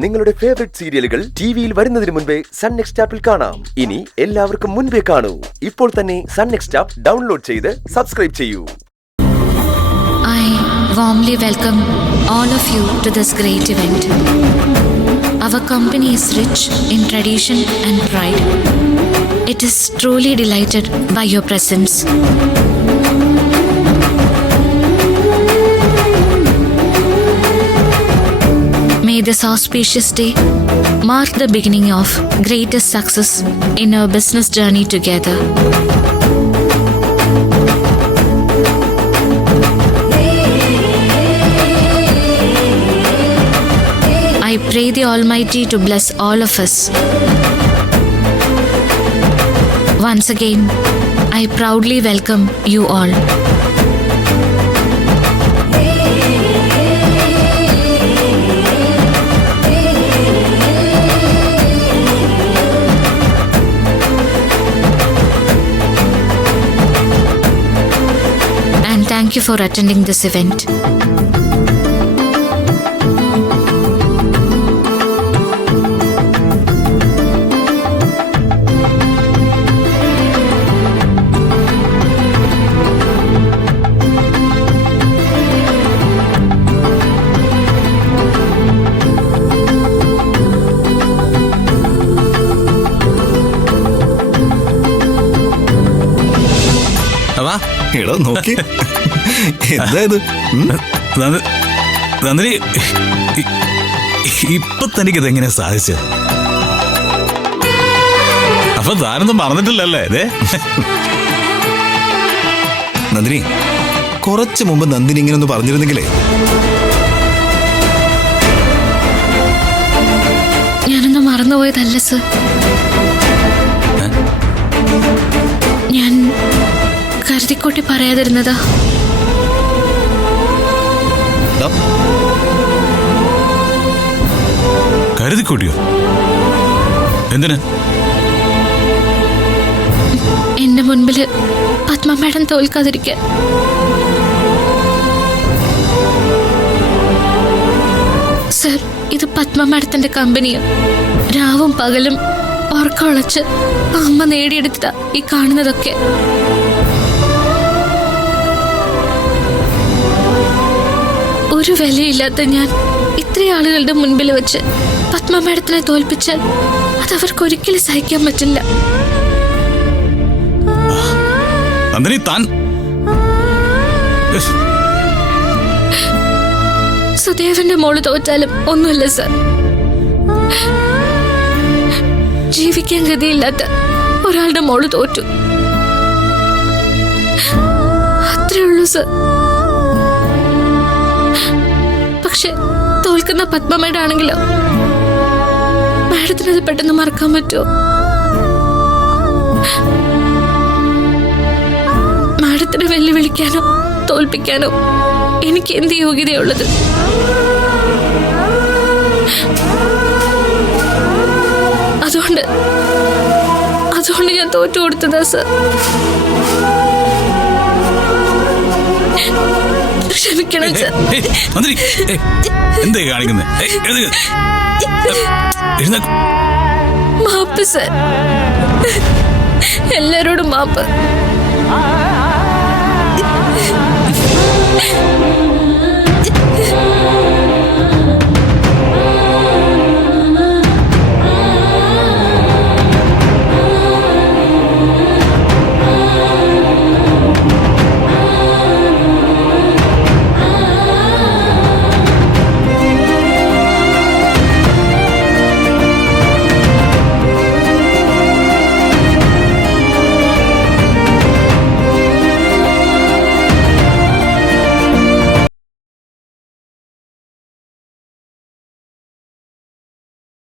നിങ്ങളുടെ ഫേവറേറ്റ് സീരിയലുകൾ ടിവിയിൽ വരുന്നതിന് മുൻപേ സൺ നെക്സ്റ്റ് ആപ്പിൽ കാണാം. ഇനി എല്ലാവർക്കും മുൻപേ കാണൂ. ഇപ്പോൾ തന്നെ സൺ നെക്സ്റ്റ് ആപ്പ് ഡൗൺലോഡ് ചെയ്ത് സബ്സ്ക്രൈബ് ചെയ്യൂ. I warmly welcome all of you to this great event. Our company is rich in tradition and pride. It is truly delighted by your presence. May this auspicious day mark the beginning of greatest success in our business journey together. I pray the Almighty to bless all of us. Once again, I proudly welcome you all. And thank you for attending this event. എടോ നോക്കി എന്താ ഇത്? നന്ദിനി, ഇപ്പൊ തനിക്കിത് എങ്ങനെയാ സാധിച്ചത്? അപ്പൊ താനൊന്നും പറഞ്ഞിട്ടില്ലല്ലേ? നന്ദിനി, കുറച്ചു മുമ്പ് നന്ദിനി ഇങ്ങനെ ഒന്ന് പറഞ്ഞിരുന്നെങ്കിലേ. ഞാനൊന്നും മറന്നുപോയതല്ല സർ. ഞാൻ കരുതിക്കൂട്ടി പറയാതിരുന്നതാ. കരുതിക്കൂട്ടിയോ? എന്തിന്? എന്റെ മുൻപില് പത്മ മാഡം തോൽക്കാതിരിക്കാൻ. സർ, ഇത് പത്മ മാഡത്തിന്റെ കമ്പനിയാ. രാവും പകലും ഓർക്കൊളച്ച് അമ്മ നേടിയെടുത്തതാ ഈ കാണുന്നതൊക്കെ. ഒരു വിലയില്ലാത്ത ഞാൻ ഇത്രയും ആളുകളുടെ മുൻപിൽ വെച്ച് പത്മ മാഡത്തിനെ തോൽപ്പിച്ചാൽ അത് അവർക്ക് ഒരിക്കലും സഹിക്കാൻ പറ്റില്ല. സുദേവന്റെ മോള് തോറ്റാലും ഒന്നുമില്ല സർ. ജീവിക്കാൻ ഗതിയില്ലാത്ത ഒരാളുടെ മോള് തോറ്റു, അത്രേ ഉള്ളൂ സർ. പക്ഷെ തോൽക്കുന്ന പത്മ മാഡം ആണെങ്കിലോ, മാഡത്തിനത് പെട്ടെന്ന് മറക്കാൻ പറ്റുമോ? മാഡത്തിനെ വെല്ലുവിളിക്കാനോ തോൽപ്പിക്കാനോ എനിക്ക് എന്ത് യോഗ്യതയുള്ളത്? അതുകൊണ്ട് ഞാൻ തോറ്റു കൊടുത്തതാ സർ. ക്ഷമിക്കണം സർ. എന്താ കാണിക്കുന്നത്? മാപ്പ് സർ, എല്ലാരോടും മാപ്പ്.